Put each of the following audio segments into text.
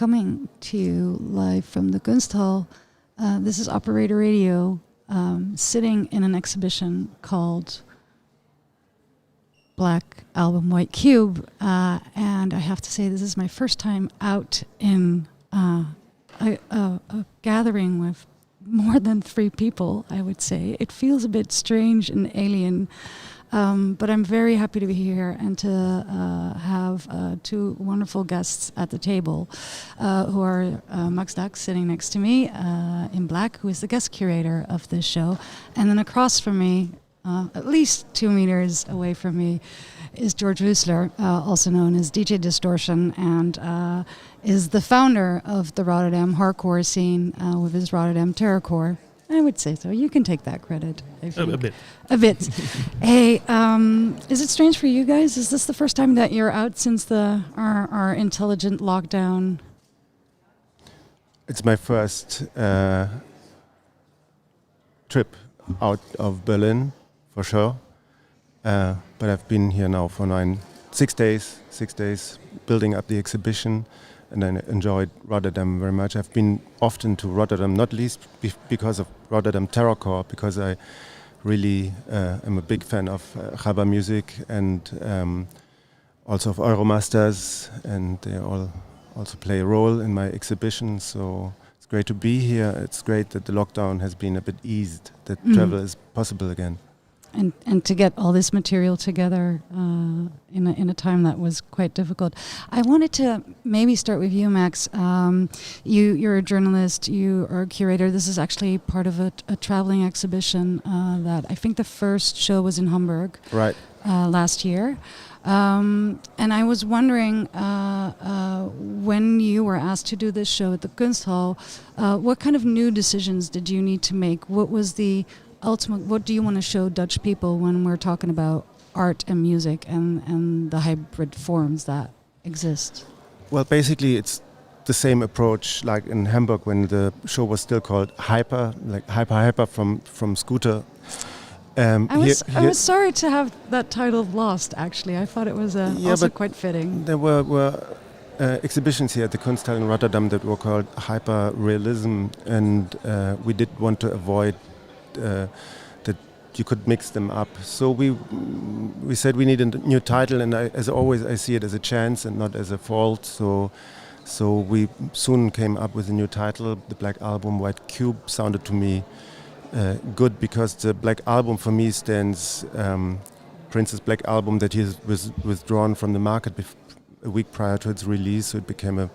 coming to you live from the Kunsthal. This is Operator Radio, sitting in an exhibition called Black Album, White Cube. And I have to say, this is my first time out in a gathering with more than 3 people, I would say. It feels a bit strange and alien. But I'm very happy to be here and to have 2 wonderful guests at the table who are Max Dax sitting next to me in black, who is the guest curator of this show. And then across from me, at least 2 meters away from me, is George Roosler, also known as DJ Distortion, and is the founder of the Rotterdam hardcore scene with his Rotterdam Terrorcore. I would say so. You can take that credit. A bit. A bit. Hey, is it strange for you guys? Is this the first time that you're out since our intelligent lockdown? It's my first trip out of Berlin, for sure. But I've been here now for 6 days, building up the exhibition. And I enjoyed Rotterdam very much. I've been often to Rotterdam, not least because of Rotterdam Terrorcore, because I really am a big fan of Gabba music and also of Euromasters, and they all also play a role in my exhibition. So it's great to be here. It's great that the lockdown has been a bit eased, that travel is possible again. And to get all this material together in a time that was quite difficult. I wanted to maybe start with you, Max. You're a journalist, you are a curator. This is actually part of a traveling exhibition that I think the first show was in Hamburg last year. And I was wondering, when you were asked to do this show at the Kunsthal, what kind of new decisions did you need to make? What was the ultimate, what do you want to show Dutch people when we're talking about art and music and the hybrid forms that exist? Well, basically it's the same approach like in Hamburg when the show was still called Hyper, like Hyper from Scooter. I was sorry to have that title lost, actually. I thought it was also quite fitting. There were exhibitions here at the Kunsthal in Rotterdam that were called Hyper Realism, and we did want to avoid that you could mix them up. So we said we need a new title, and as always I see it as a chance and not as a fault. So we soon came up with a new title. The Black Album, White Cube sounded to me good, because the Black Album for me stands Prince's Black Album that he was withdrawn from the market a week prior to its release, so it became a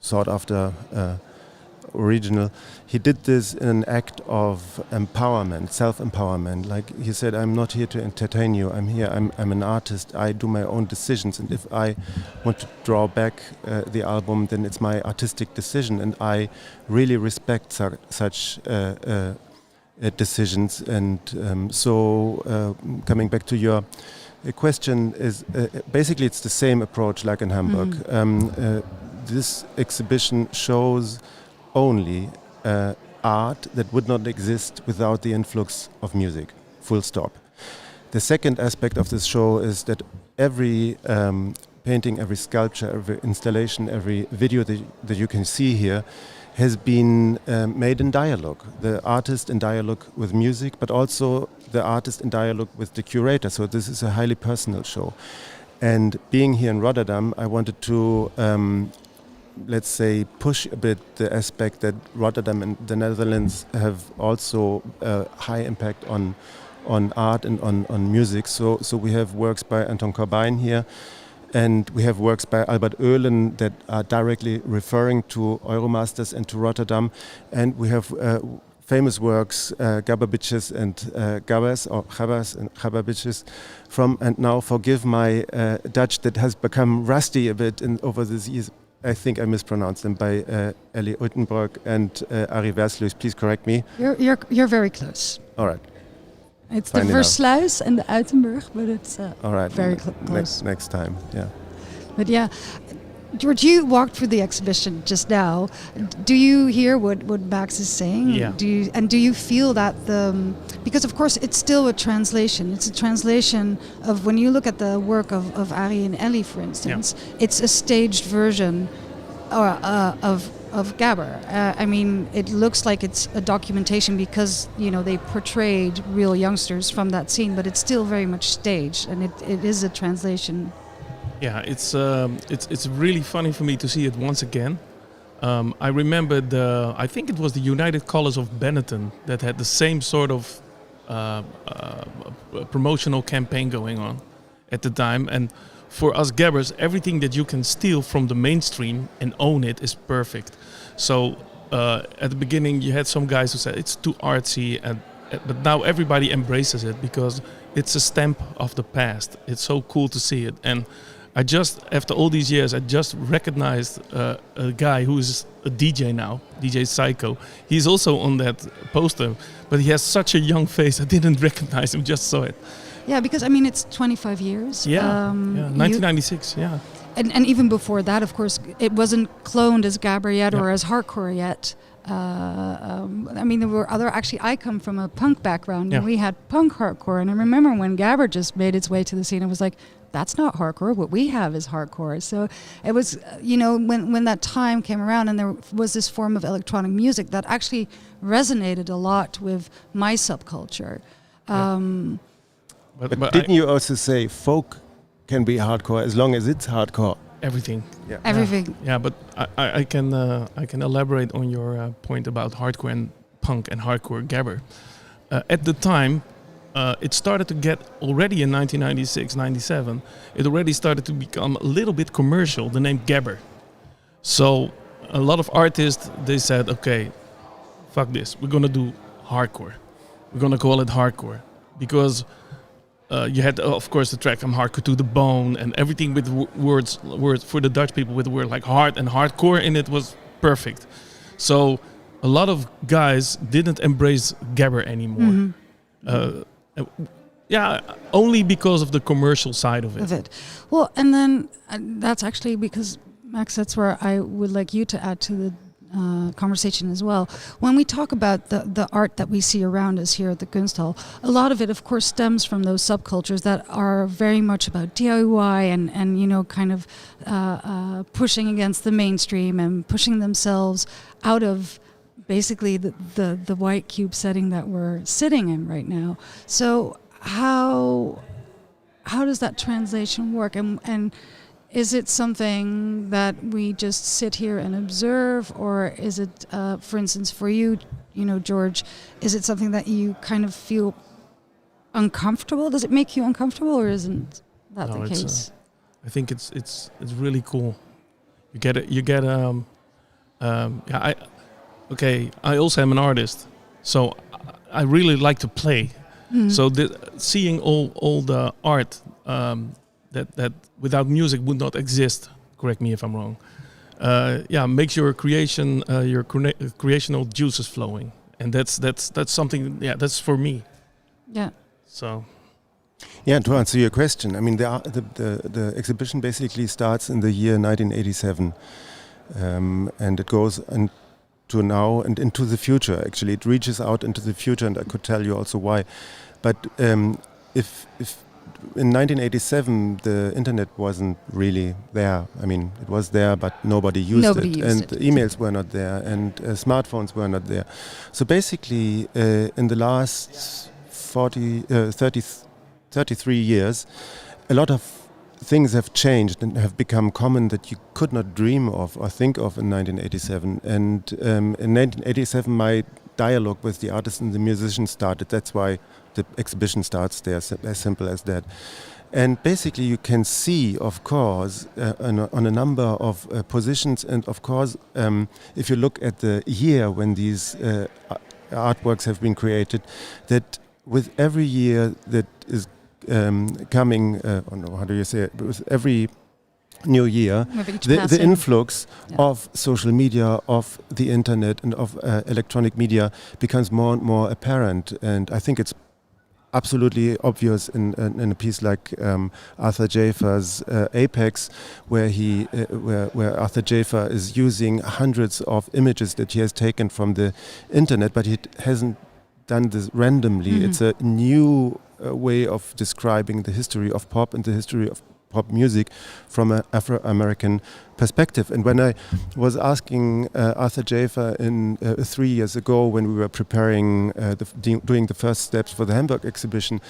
sought after original. He did this in an act of empowerment, self-empowerment. Like he said, I'm not here to entertain you, I'm here, I'm an artist, I do my own decisions, and if I want to draw back the album, then it's my artistic decision, and I really respect such decisions. And so coming back to your question, is basically it's the same approach like in Hamburg. This exhibition shows only art that would not exist without the influx of music, full stop. The second aspect of this show is that every painting, every sculpture, every installation, every video that you can see here has been made in dialogue. The artist in dialogue with music, but also the artist in dialogue with the curator. So this is a highly personal show. And being here in Rotterdam, I wanted to let's say, push a bit the aspect that Rotterdam and the Netherlands have also a high impact on art and on music. So we have works by Anton Corbijn here, and we have works by Albert Oehlen that are directly referring to Euromasters and to Rotterdam. And we have famous works, Gabba Bitches and Gabbas, or Gabbas and Gabba Bitches, from, and now forgive my Dutch that has become rusty a bit over these years. I think I mispronounced them, by Ellie Uitenbroek and Arie Versluis. Please correct me. You're very close. All right. It's the Versluis and the Uitenburg, but it's all right. Very close. Next time, yeah. But yeah, George, you walked through the exhibition just now. Do you hear what Max is saying? Yeah. Do you feel that because of course it's still a translation. It's a translation of, when you look at the work of Arie and Ellie, for instance, it's a staged version of Gabber. I mean, it looks like it's a documentation because they portrayed real youngsters from that scene, but it's still very much staged, and it is a translation. Yeah, it's really funny for me to see it once again. I remember I think it was the United Colors of Benetton that had the same sort of promotional campaign going on at the time. And for us gabbers, everything that you can steal from the mainstream and own it is perfect. So at the beginning, you had some guys who said it's too artsy, but now everybody embraces it because it's a stamp of the past. It's so cool to see it. And I just, after all these years, I just recognized a guy who is a DJ now, DJ Psycho. He's also on that poster, but he has such a young face. I didn't recognize him, just saw it. Yeah, because I mean, it's 25 years. Yeah, 1996, yeah. And even before that, of course, it wasn't cloned as Gabber yet or Yeah. as hardcore yet. I mean, there were I come from a punk background, and Yeah. we had punk hardcore. And I remember when Gabber just made its way to the scene, I was like, that's not hardcore. What we have is hardcore. So it was, when that time came around and there was this form of electronic music that actually resonated a lot with my subculture. But didn't you also say folk can be hardcore as long as it's hardcore? Everything. Yeah. Everything. Yeah, but I can elaborate on your point about hardcore and punk and hardcore Gabber. At the time, it started to get already in 1996, 97. It already started to become a little bit commercial. The name Gabber. So a lot of artists, they said, okay, fuck this. We're gonna do hardcore. We're gonna call it hardcore because you had, of course, the track "I'm Hardcore to the Bone" and everything with words for the Dutch people with the word like hard and hardcore in it was perfect. So a lot of guys didn't embrace Gabber anymore. Mm-hmm. Yeah, only because of the commercial side of it. Well, and then that's actually because, Max, that's where I would like you to add to the conversation as well. When we talk about the art that we see around us here at the Kunsthal, a lot of it, of course, stems from those subcultures that are very much about DIY and kind of pushing against the mainstream and pushing themselves out of basically the white cube setting that we're sitting in right now. So how does that translation work? And is it something that we just sit here and observe, or is it, for instance, for you, George, is it something that you kind of feel uncomfortable? Does it make you uncomfortable, or isn't that the case? I think it's really cool. I also am an artist, so I really like to play. So seeing all the art that without music would not exist. Correct me if I'm wrong. Makes your creation, your creational juices flowing, and that's something. Yeah, that's for me. Yeah. So. Yeah, to answer your question, I mean the exhibition basically starts in the year 1987, and it goes to now and into the future. Actually, it reaches out into the future, and I could tell you also why. But if in 1987 the internet wasn't really there. I mean, it was there, but nobody used it, and emails were not there, and smartphones were not there. So basically, in the last 33 years, a lot of things have changed and have become common that you could not dream of or think of in 1987. And in 1987, my dialogue with the artists and the musicians started. That's why the exhibition starts there, as simple as that. And basically you can see, of course, on a number of positions, and of course, if you look at the year when these artworks have been created, that with every year that is coming, how do you say it? With every new year, the influx of social media, of the internet, and of electronic media becomes more and more apparent. And I think it's absolutely obvious in a piece like Arthur Jafer's Apex, where where Arthur Jafer is using hundreds of images that he has taken from the internet, but he hasn't done this randomly. It's a new way of describing the history of pop and the history of pop music from an Afro-American perspective. And when I was asking Arthur Jafer in 3 years ago when we were preparing doing the first steps for the Hamburg exhibition,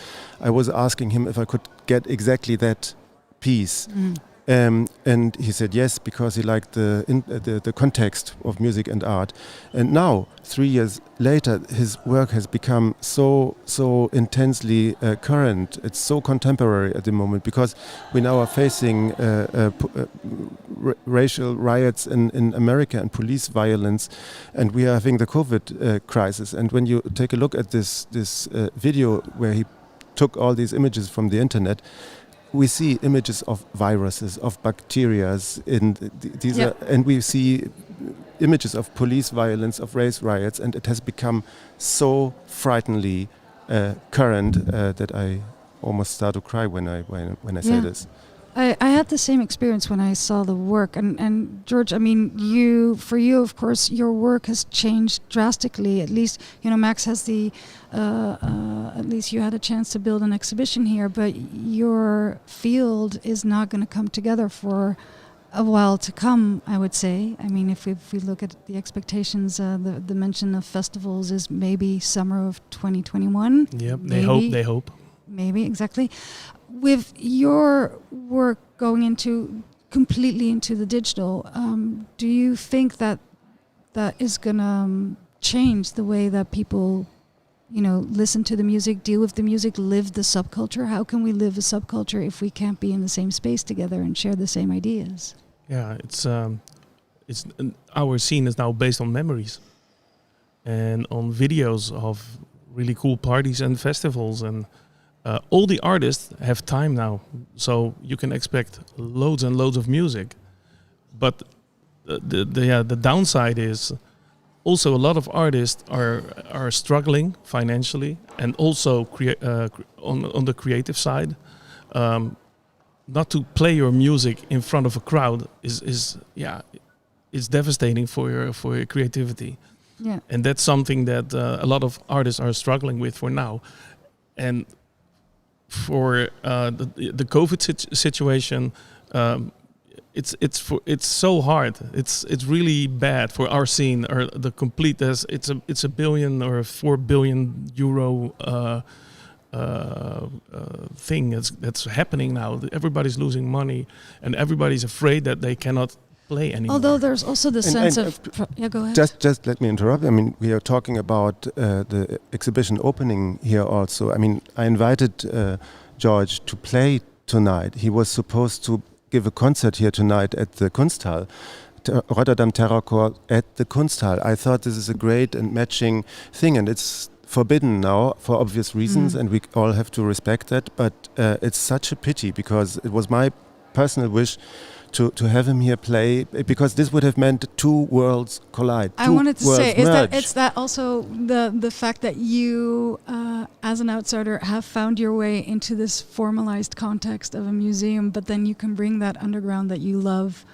I was asking him if I could get exactly that piece. And he said yes, because he liked the context of music and art. And now, 3 years later, his work has become so intensely current. It's so contemporary at the moment, because we now are facing racial riots in America and police violence, and we are having the COVID crisis. And when you take a look at this video where he took all these images from the internet, we see images of viruses, of bacteria, and we see images of police violence, of race riots, and it has become so frighteningly current that I almost start to cry when I say this. I had the same experience when I saw the work, and George, I mean, for you, of course, your work has changed drastically. At least, Max has at least you had a chance to build an exhibition here, but your field is not going to come together for a while to come, I would say. I mean, if we look at the expectations, the mention of festivals is maybe summer of 2021. Yep, maybe. they hope. Maybe, exactly. With your work going completely into the digital, do you think that is going to change the way that people, listen to the music, deal with the music, live the subculture? How can we live a subculture if we can't be in the same space together and share the same ideas? Yeah, it's our scene is now based on memories and on videos of really cool parties and festivals, and all the artists have time now, so you can expect loads and loads of music. But the downside is also a lot of artists are struggling financially, and also on the creative side. Not to play your music in front of a crowd is devastating for your creativity. Yeah, and that's something that a lot of artists are struggling with for now, and for the COVID situation, it's so hard. It's really bad for our scene, or the complete. It's a $1 billion or €4 billion thing that's happening now. Everybody's losing money, and everybody's afraid that they cannot play anymore. Although there's also the sense of go ahead. Just let me interrupt. I mean, we are talking about the exhibition opening here also. I mean, I invited George to play tonight. He was supposed to give a concert here tonight at the Kunsthal, Rotterdam Terrorcore at the Kunsthal. I thought this is a great and matching thing, and it's forbidden now for obvious reasons, and we all have to respect that. But it's such a pity, because it was my personal wish to have him here play, because this would have meant two worlds collide. I wanted to say, is that also the fact that you, as an outsider, have found your way into this formalized context of a museum, but then you can bring that underground that you love,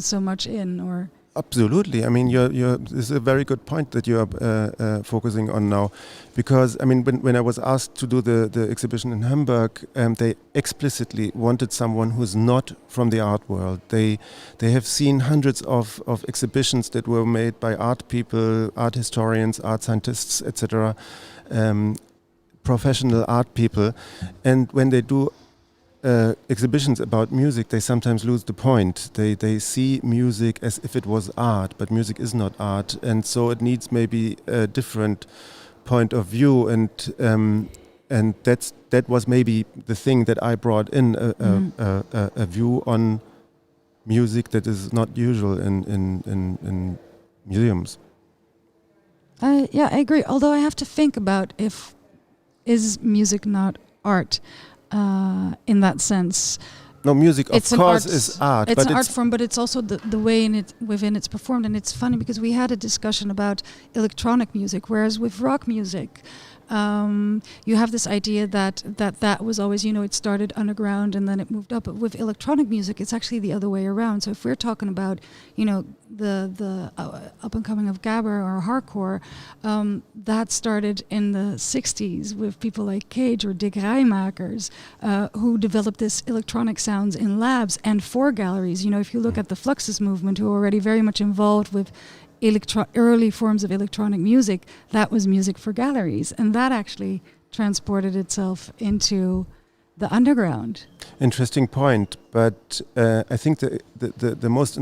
so much in, or... Absolutely. I mean, this is a very good point that you are focusing on now, because I mean, when I was asked to do the exhibition in Hamburg, they explicitly wanted someone who's not from the art world. They have seen hundreds of exhibitions that were made by art people, art historians, art scientists, etc., professional art people, and when they do exhibitions about music, they sometimes lose the point. They see music as if it was art, but music is not art, and so it needs maybe a different point of view. And that was maybe the thing that I brought in, a view on music that is not usual in museums. Yeah, I agree. Although I have to think about is music not art? In that sense, no, music of course is art. It's an art form, but it's also the way within it's performed. And it's funny because we had a discussion about electronic music, whereas with rock music, you have this idea that was always, it started underground and then it moved up. But with electronic music, it's actually the other way around. So if we're talking about, the up and coming of gabber or hardcore, that started in the 60s with people like Cage or Dick Rijmakers, who developed this electronic sounds in labs and for galleries. If you look at the Fluxus movement, who are already very much involved with early forms of electronic music, that was music for galleries, and that actually transported itself into the underground. Interesting point, but I think the most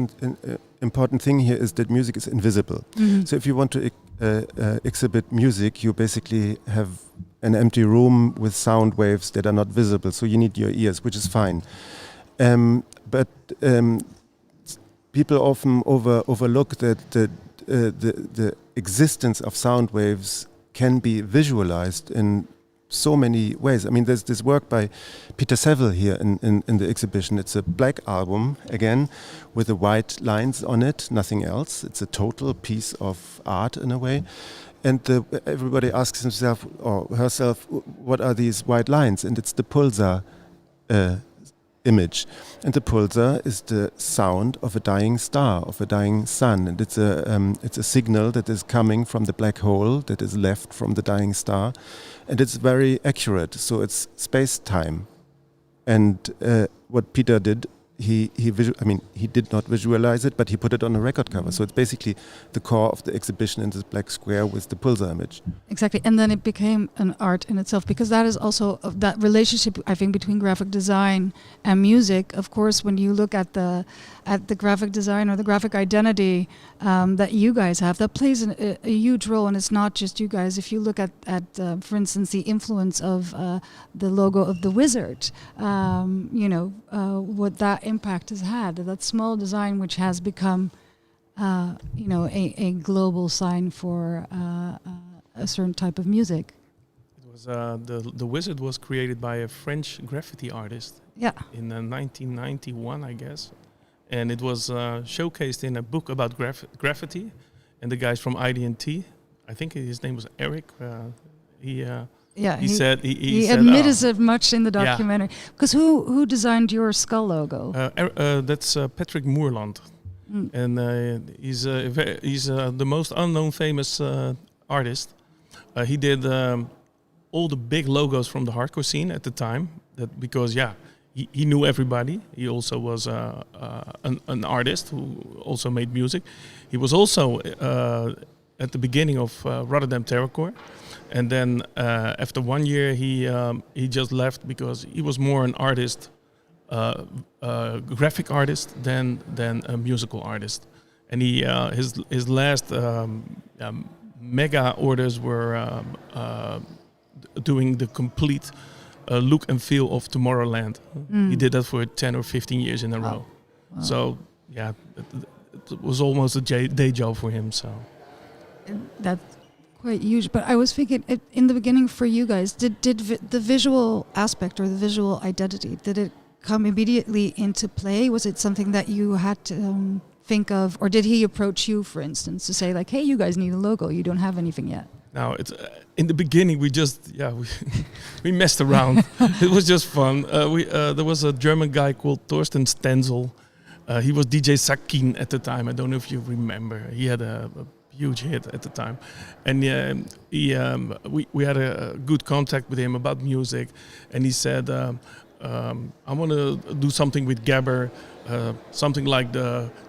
important thing here is that music is invisible. Mm-hmm. So if you want to exhibit music, you basically have an empty room with sound waves that are not visible, so you need your ears, which is fine. But people often overlook that the existence of sound waves can be visualized in so many ways. I mean, there's this work by Peter Saville here in the exhibition. It's a black album, again, with the white lines on it, nothing else. It's a total piece of art in a way. And everybody asks himself or herself, what are these white lines? And it's the pulsar image. And the pulsar is the sound of a dying star, of a dying sun. And it's a signal that is coming from the black hole that is left from the dying star. And it's very accurate. So it's space-time. And what Peter did, he did not visualize it, but he put it on a record cover. So it's basically the core of the exhibition in this black square with the pulsar image. Exactly, and then it became an art in itself, because that is also that relationship, I think, between graphic design and music. Of course, when you look at the graphic design or the graphic identity that you guys have, that plays a huge role, and it's not just you guys. If you look at for instance, the influence of the logo of the Wizard, what that impact has had, that small design which has become a global sign for a certain type of music. It was the Wizard was created by a French graffiti artist. Yeah. In 1991, I guess, and it was showcased in a book about graffiti, and the guys from IDT, I think his name was Eric. He said he admitted as much in the documentary. Because who designed your skull logo? That's Patrick Moorland, and he's the most unknown famous artist. He did all the big logos from the hardcore scene at the time. He knew everybody. He also was an artist who also made music. He was also at the beginning of Rotterdam Terrorcore. And then after 1 year, he just left because he was more an artist, graphic artist than a musical artist. And his last mega orders were doing the complete look and feel of Tomorrowland. He did that for 10 or 15 years in a row. Wow. So yeah, it was almost a day job for him. So that's quite huge. But I was thinking, in the beginning for you guys, did the visual aspect or the visual identity, did it come immediately into play? Was it something that you had to think of, or did he approach you, for instance, to say like, hey, you guys need a logo, you don't have anything yet? No, it's in the beginning we just we messed around. It was just fun. There was a German guy called Thorsten Stenzel. He was DJ Sakin at the time. I don't know if you remember. He had a huge hit at the time, and we had a good contact with him about music, and he said, I want to do something with Gabber, something like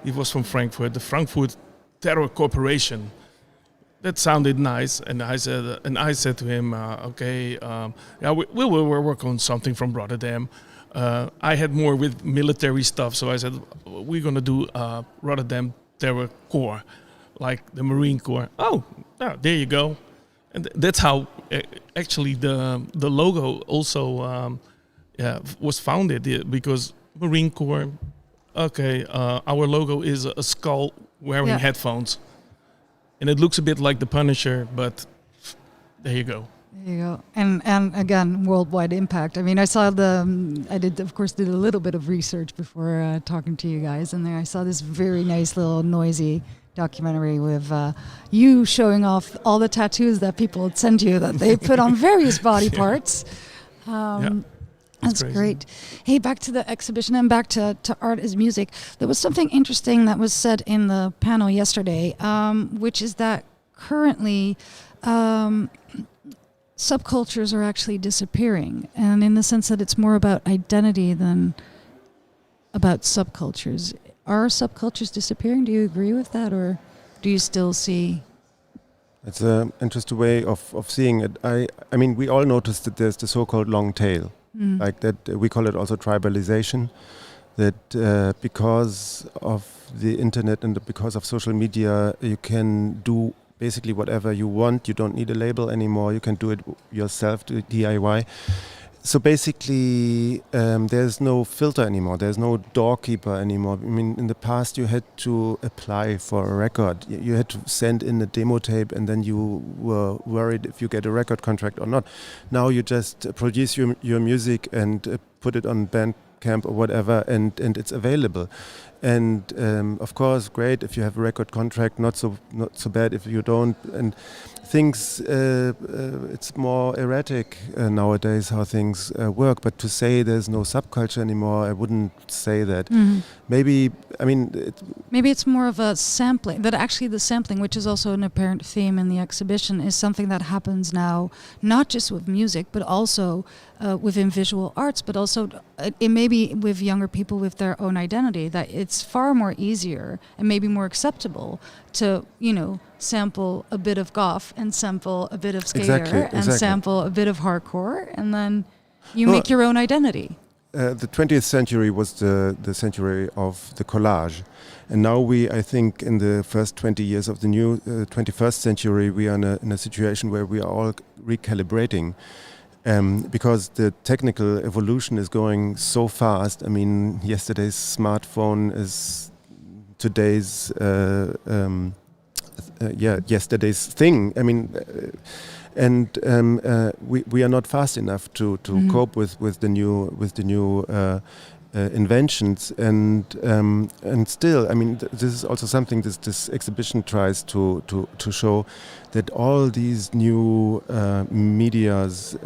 he was from Frankfurt, the Frankfurt Terror Corporation. That sounded nice, and I said to him, okay, we will work on something from Rotterdam. I had more with military stuff, so I said, we're going to do Rotterdam Terror Corps, like the Marine Corps. Oh, there you go. And that's how actually the logo also was founded, because Marine Corps, okay, our logo is a skull wearing headphones. And it looks a bit like the Punisher, but there you go. There you go. And again, worldwide impact. I mean, I saw I did a little bit of research before talking to you guys, and there I saw this very nice little noisy documentary with you showing off all the tattoos that people would send you that they put on various body parts. That's crazy. great. Hey, back to the exhibition and back to art as music. There was something interesting that was said in the panel yesterday, which is that currently subcultures are actually disappearing, and in the sense that it's more about identity than about subcultures. Are subcultures disappearing? Do you agree with that, or do you still see? It's an interesting way of seeing it. I mean, we all noticed that there's the so-called long tail, like that. We call it also tribalization. That because of the internet and because of social media, you can do basically whatever you want. You don't need a label anymore. You can do it yourself, do it DIY. So basically, there's no filter anymore. There's no doorkeeper anymore. I mean, in the past, you had to apply for a record. You had to send in a demo tape, and then you were worried if you get a record contract or not. Now you just produce your music and put it on Bandcamp or whatever, and it's available. And of course, great if you have a record contract. Not so bad if you don't. And things, it's more erratic nowadays how things work. But to say there's no subculture anymore, I wouldn't say that. Maybe, I mean, maybe it's more of a sampling. That actually the sampling, which is also an apparent theme in the exhibition, is something that happens now, not just with music, but also within visual arts, but also it may be with younger people with their own identity. That it's far more easier and maybe more acceptable to, sample a bit of goth and sample a bit of skater and sample a bit of hardcore, and then you make your own identity. The 20th century was the century of the collage. And now I think in the first 20 years of the new 21st century, we are in a situation where we are all recalibrating. Because the technical evolution is going so fast. I mean, yesterday's smartphone is today's yesterday's thing. I mean, we are not fast enough to cope with the new inventions, and still, I mean, this is also something this exhibition tries to show, that all these new medias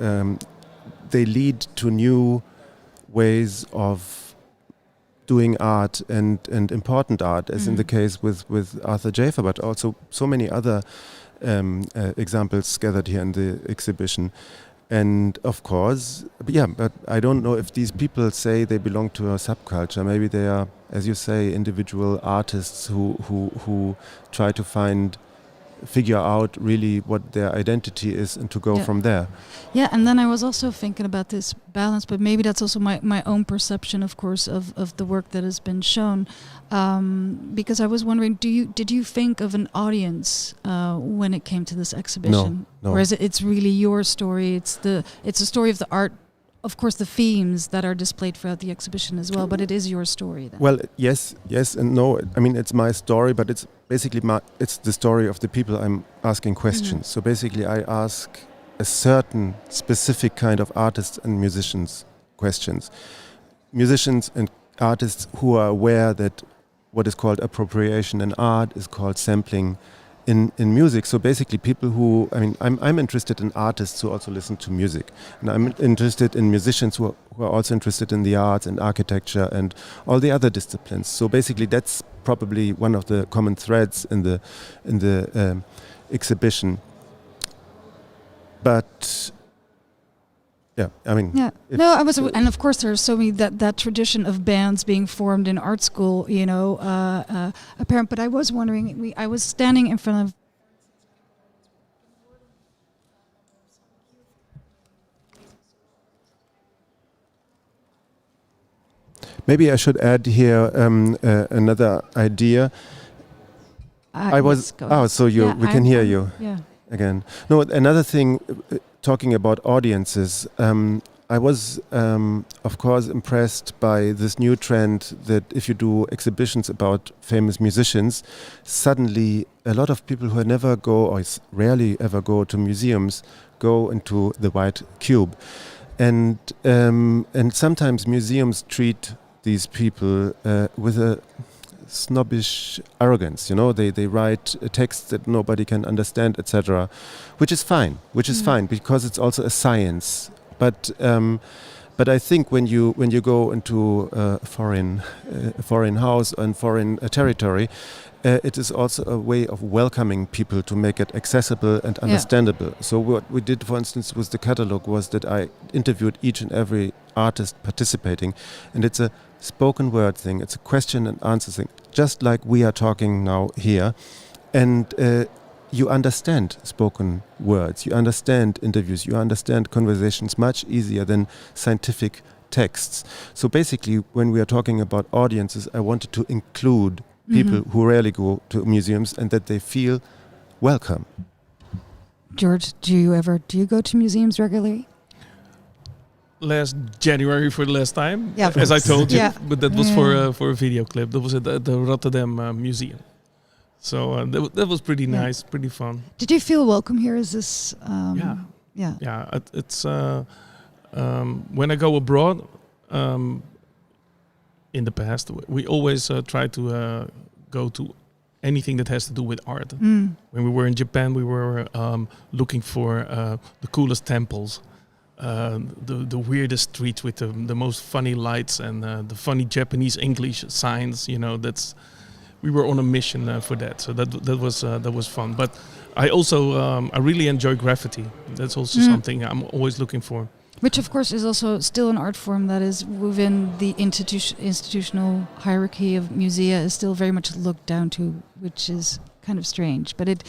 they lead to new ways of doing art and important art, as in the case with Arthur Jafer, but also so many other examples gathered here in the exhibition. And of course, but I don't know if these people say they belong to a subculture. Maybe they are, as you say, individual artists who try to figure out really what their identity is and to go from there. Yeah, and then I was also thinking about this balance, but maybe that's also my own perception, of course, of the work that has been shown. Because I was wondering, did you think of an audience when it came to this exhibition? No. Or is it's really your story? It's the story of the art. Of course, the themes that are displayed throughout the exhibition as well, but it is your story then. Well, yes and no. I mean, it's my story, but it's basically it's the story of the people I'm asking questions. So basically, I ask a certain specific kind of artists and musicians questions. Musicians and artists who are aware that what is called appropriation in art is called sampling in music. So basically people who, I mean, I'm interested in artists who also listen to music. And I'm interested in musicians who are also interested in the arts and architecture and all the other disciplines. So basically that's probably one of the common threads in the exhibition. But I mean... Yeah. No, I was... And of course there's so many... That tradition of bands being formed in art school, apparent. But I was wondering... I was standing in front of... Maybe I should add here another idea. We can hear you again. No, another thing... Talking about audiences, I was, of course, impressed by this new trend that if you do exhibitions about famous musicians, suddenly a lot of people who never go or rarely ever go to museums go into the white cube. And sometimes museums treat these people with a snobbish arrogance. You know, they write texts that nobody can understand, etc., which is fine. Because it's also a science. But I think when you go into a foreign house and foreign territory, it is also a way of welcoming people to make it accessible and understandable. So what we did, for instance, with the catalog was that I interviewed each and every artist participating, and it's a spoken word thing. It's a question and answer thing, just like we are talking now here, and you understand spoken words, you understand interviews, you understand conversations much easier than scientific texts. So basically, when we are talking about audiences, I wanted to include people who rarely go to museums and that they feel welcome. George, do you go to museums regularly? Last January for the last time, Yeah, as I told you, yeah. but that was for a video clip. That was at the Rotterdam Museum. So that was pretty nice, pretty fun. Did you feel welcome here? Is this? Yeah. It's when I go abroad. In the past, we always try to go to anything that has to do with art. When we were in Japan, we were looking for the coolest temples, the weirdest streets with the most funny lights and the funny Japanese English signs. You know, we were on a mission for that. So that was fun. But I also I really enjoy graffiti. That's also something I'm always looking for. Which, of course, is also still an art form that is within the institutional hierarchy of musea, is still very much looked down to, which is kind of strange. But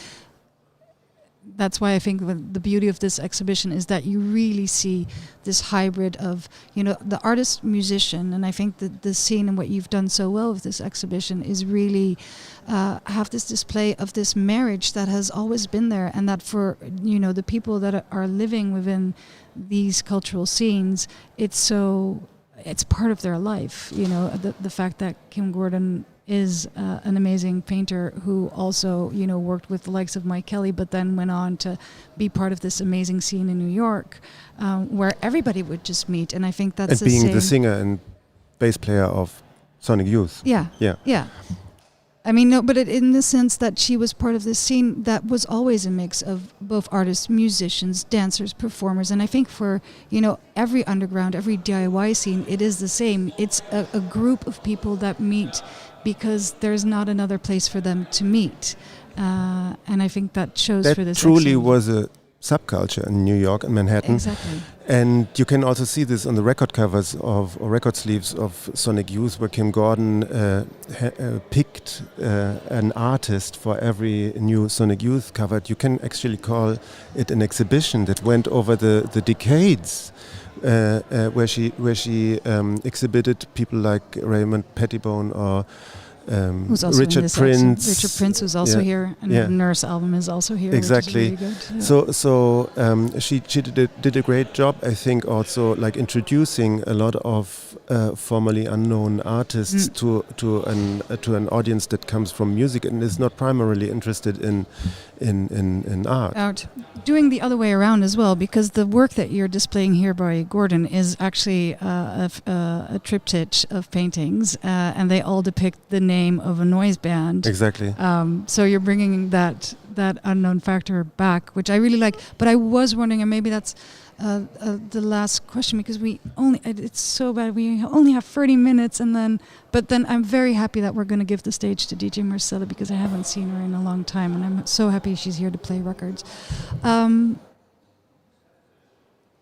that's why I think the beauty of this exhibition is that you really see this hybrid of, the artist musician. And I think that the scene and what you've done so well with this exhibition is really have this display of this marriage that has always been there, and that for the people that are living within these cultural scenes, it's part of their life. The fact that Kim Gordon is an amazing painter who also worked with the likes of Mike Kelly, but then went on to be part of this amazing scene in New York, where everybody would just meet. And I think that's and being the singer and bass player of Sonic Youth. Yeah. I mean, no, but in the sense that she was part of this scene that was always a mix of both artists, musicians, dancers, performers. And I think for, every underground, every DIY scene, it is the same. It's a group of people that meet because there's not another place for them to meet. And I think that shows for this. That truly exhibition. was a subculture in New York and Manhattan. Exactly. And you can also see this on the record covers or record sleeves of Sonic Youth, where Kim Gordon picked an artist for every new Sonic Youth cover. You can actually call it an exhibition that went over the decades, where she exhibited people like Raymond Pettibone or who's also Richard Prince. Richard Prince, who's also here, and the Nurse album is also here. Exactly. Which is really good. So she did a great job, I think, also like introducing a lot of formerly unknown artists to an audience that comes from music and is not primarily interested in art. Doing the other way around as well, because the work that you're displaying here by Gordon is actually a triptych of paintings, and they all depict the name of a noise band. Exactly. So you're bringing that unknown factor back, which I really like. But I was wondering, and maybe that's the last question, because it's so bad. We only have 30 minutes, but then I'm very happy that we're going to give the stage to DJ Marcella, because I haven't seen her in a long time, and I'm so happy she's here to play records.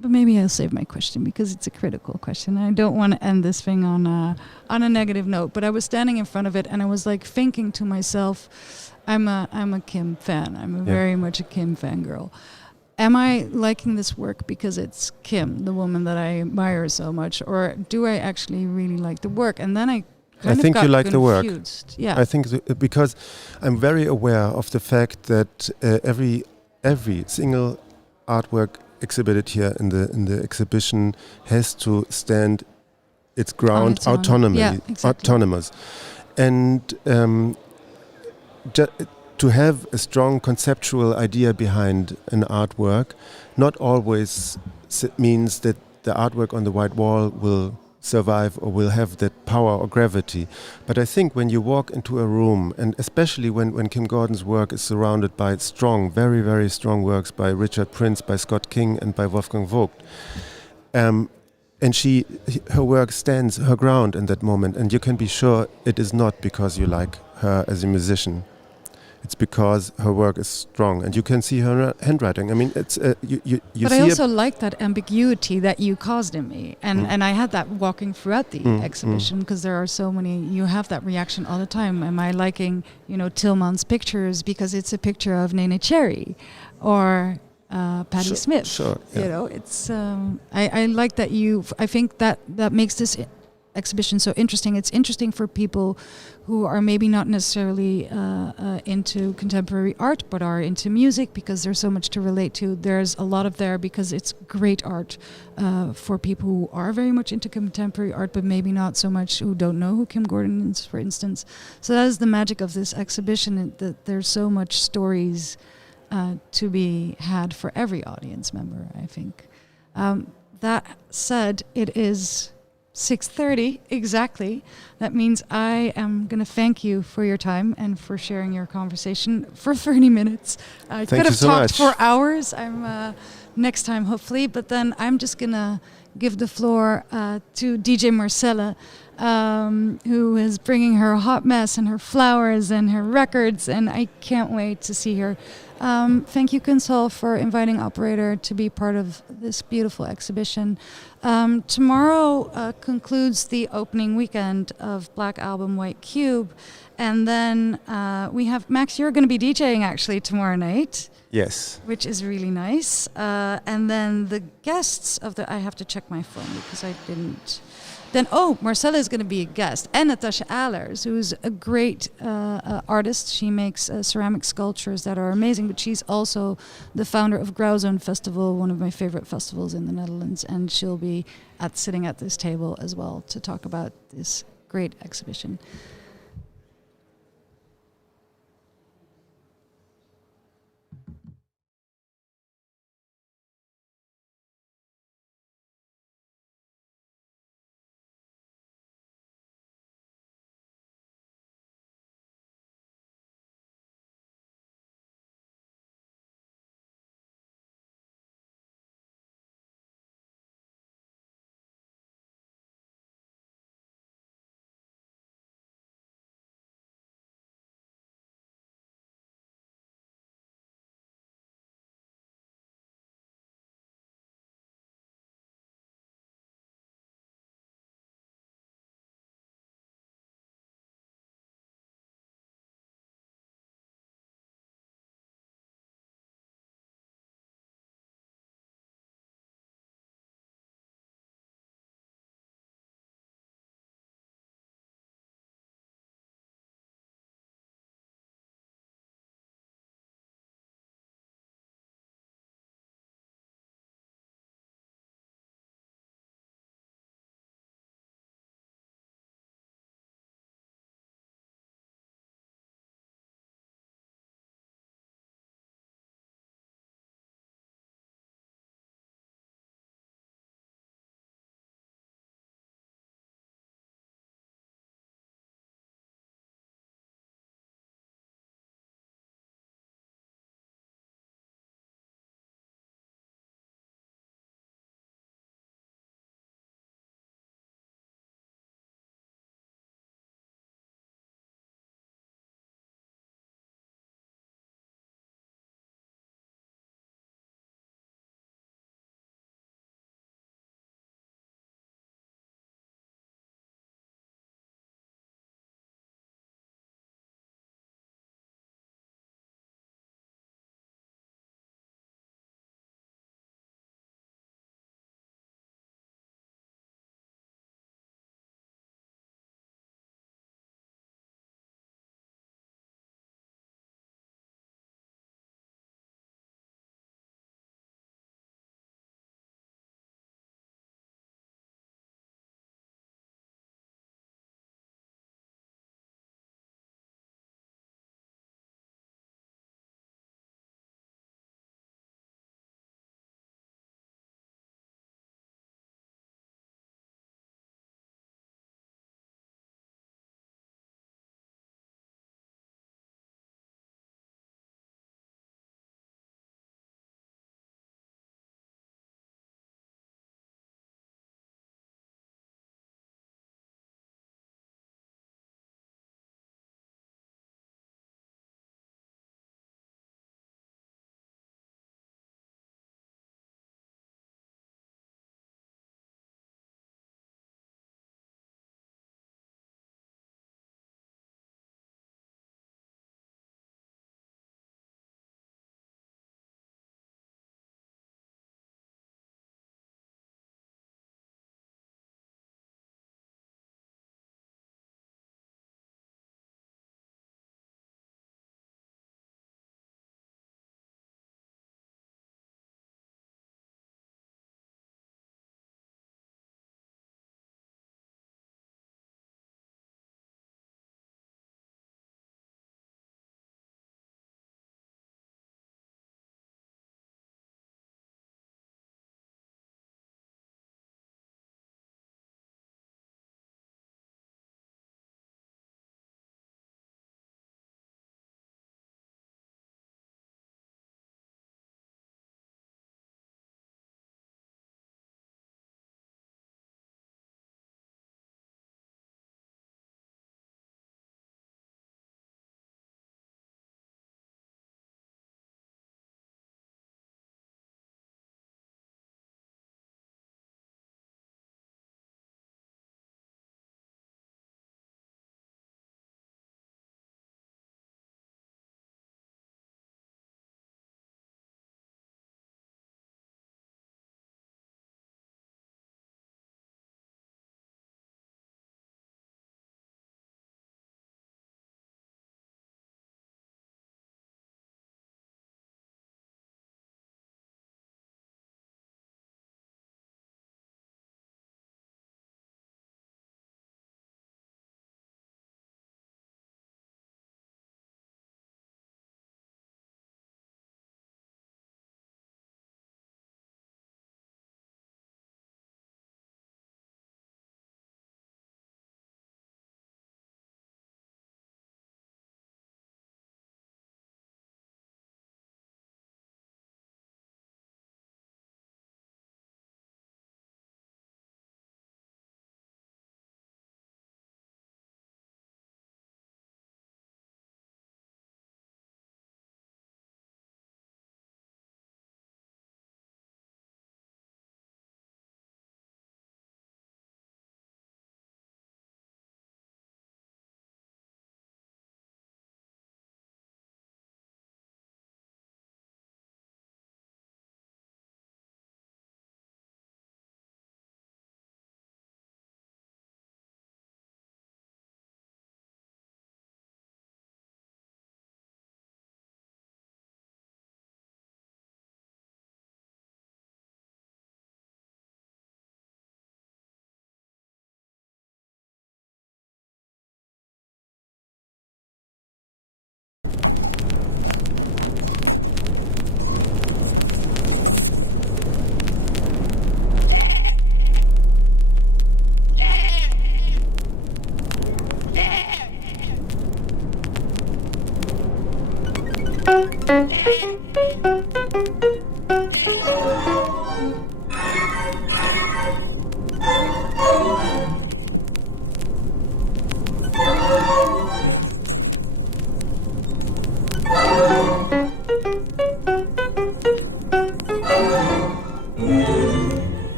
But maybe I'll save my question, because it's a critical question. I don't want to end this thing on a negative note. But I was standing in front of it, and I was like thinking to myself, I'm a Kim fan. I'm very much a Kim fangirl. Am I liking this work because it's Kim, the woman that I admire so much, or do I actually really like the work? And then I think you like the work. Yeah, I think because I'm very aware of the fact that every single artwork exhibited here in the exhibition has to stand its ground autonomous, and to have a strong conceptual idea behind an artwork not always means that the artwork on the white wall will survive or will have that power or gravity. But I think when you walk into a room, and especially when Kim Gordon's work is surrounded by strong, very, very strong works by Richard Prince, by Scott King, and by Wolfgang Vogt, and her work stands her ground in that moment, and you can be sure it is not because you like her as a musician. It's because her work is strong, and you can see her handwriting. I mean, it's you But see I also like that ambiguity that you caused in me, and I had that walking throughout the exhibition, because there are so many. You have that reaction all the time. Am I liking, Tillman's pictures because it's a picture of Nene Cherry, or Patti Smith? Sure, yeah. It's I like that you. I think that makes this exhibition so interesting. It's interesting for people who are maybe not necessarily into contemporary art, but are into music, because there's so much to relate to. There's a lot of there because it's great art for people who are very much into contemporary art, but maybe not so much, who don't know who Kim Gordon is, for instance. So that is the magic of this exhibition, that there's so much stories to be had for every audience member, I think. That said, it is 6:30 exactly. That means I am going to thank you for your time and for sharing your conversation for 30 minutes. I could have talked for hours. I'm next time, hopefully, but then I'm just going to give the floor to DJ Marcella, who is bringing her hot mess and her flowers and her records, and I can't wait to see her. Thank you, Kunsthal, for inviting Operator to be part of this beautiful exhibition. Tomorrow concludes the opening weekend of Black Album White Cube, and then we have Max. You're going to be DJing actually tomorrow night. Yes. Which is really nice. And then the guests of I have to check my phone because I didn't. Then, Marcella is going to be a guest. And Natasha Allers, who's a great artist. She makes ceramic sculptures that are amazing, but she's also the founder of Grauzone Festival, one of my favorite festivals in the Netherlands. And she'll be sitting at this table as well to talk about this great exhibition.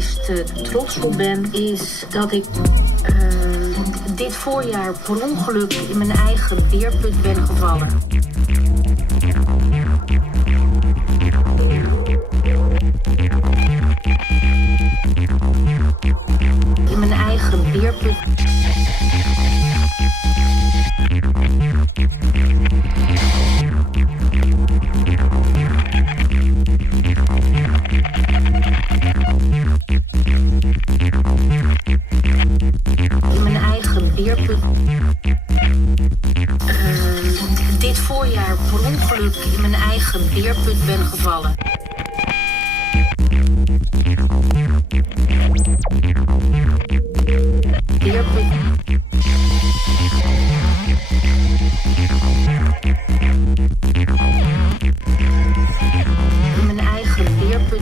meest trots op ben, is dat ik dit voorjaar per ongeluk in mijn eigen beerput ben gevallen. In mijn eigen beerput. Dit voorjaar per ongeluk in mijn eigen beerput ben gevallen. In mijn eigen beerput.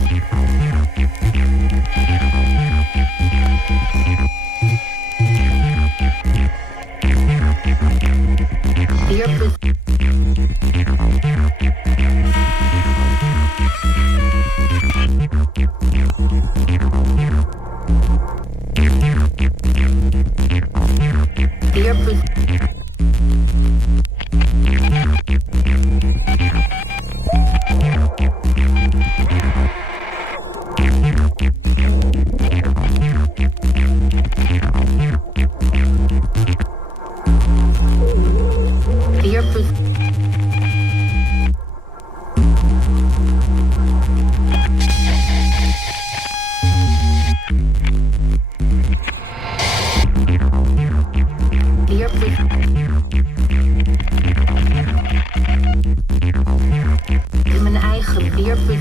In mijn eigen beerput.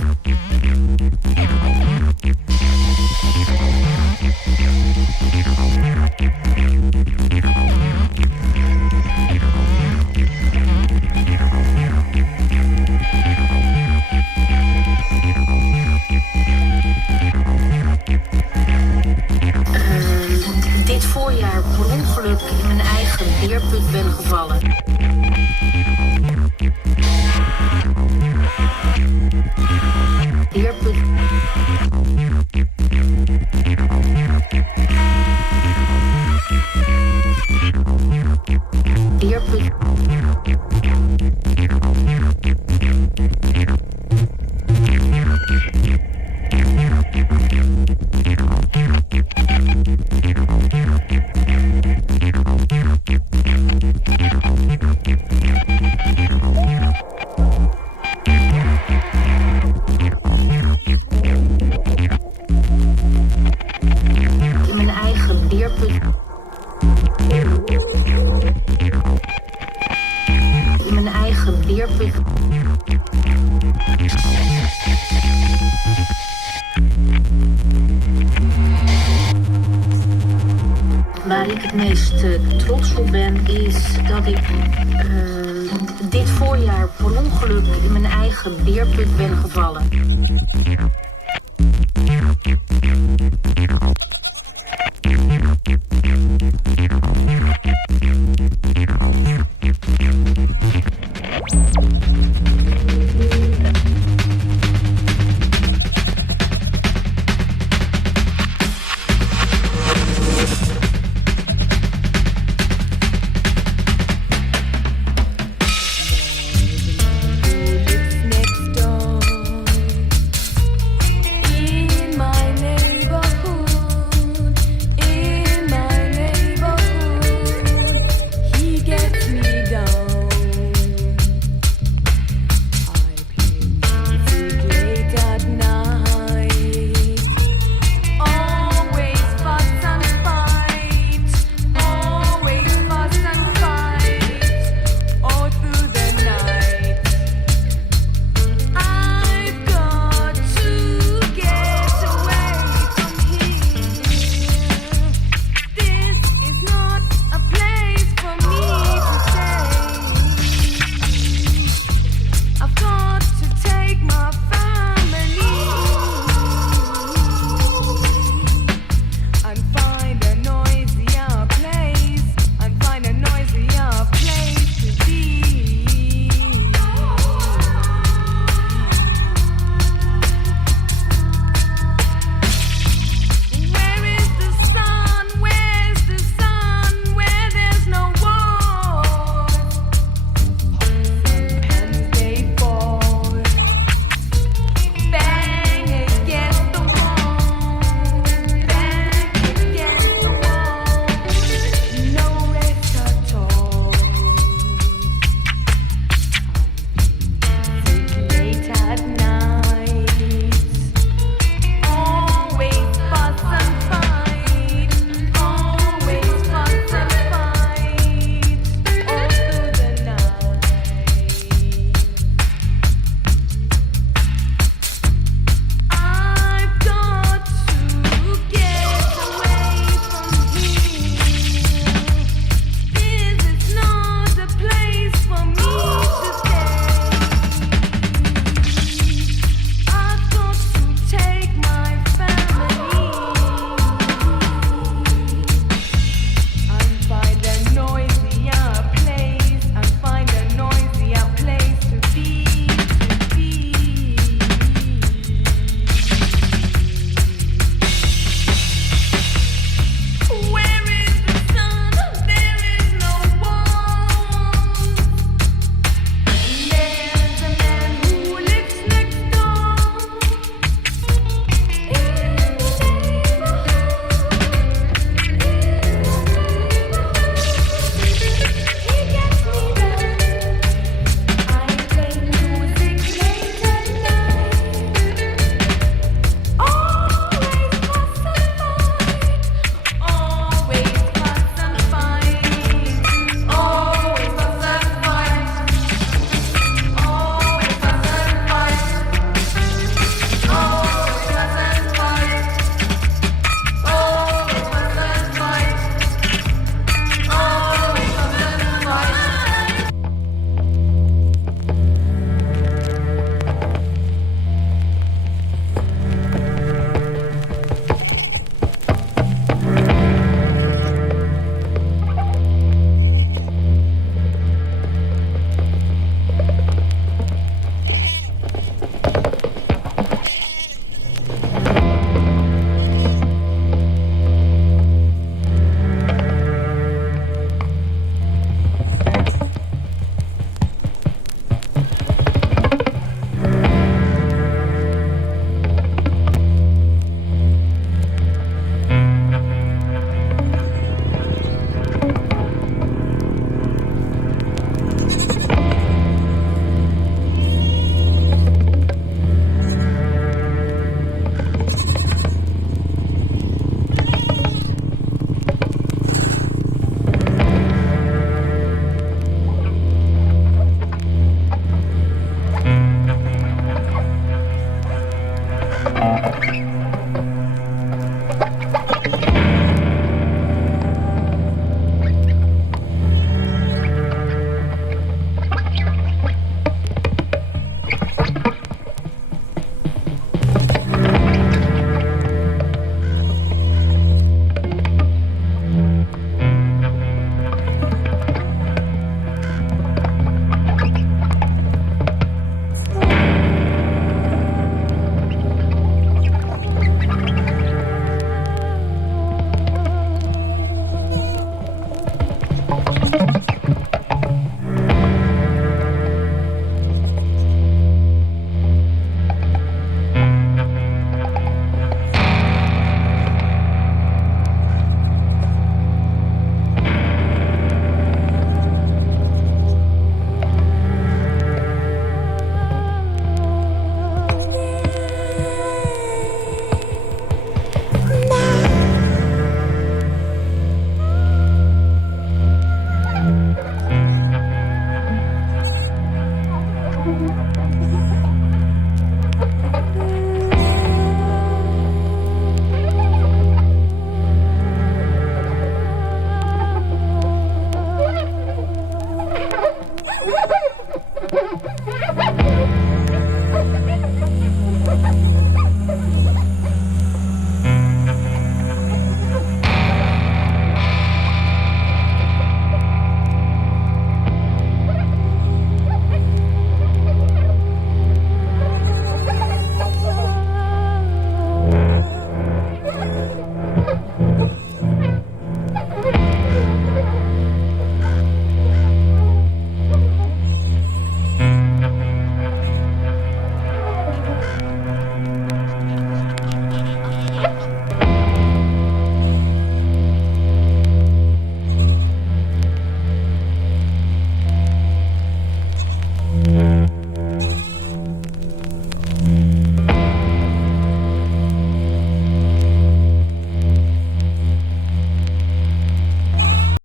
Dit voorjaar per ongeluk in mijn eigen beerput ben gevallen. Beerput. Beerput. Waar ik het meest trots op ben, is dat ik dit voorjaar per ongeluk in mijn eigen beerput ben gevallen.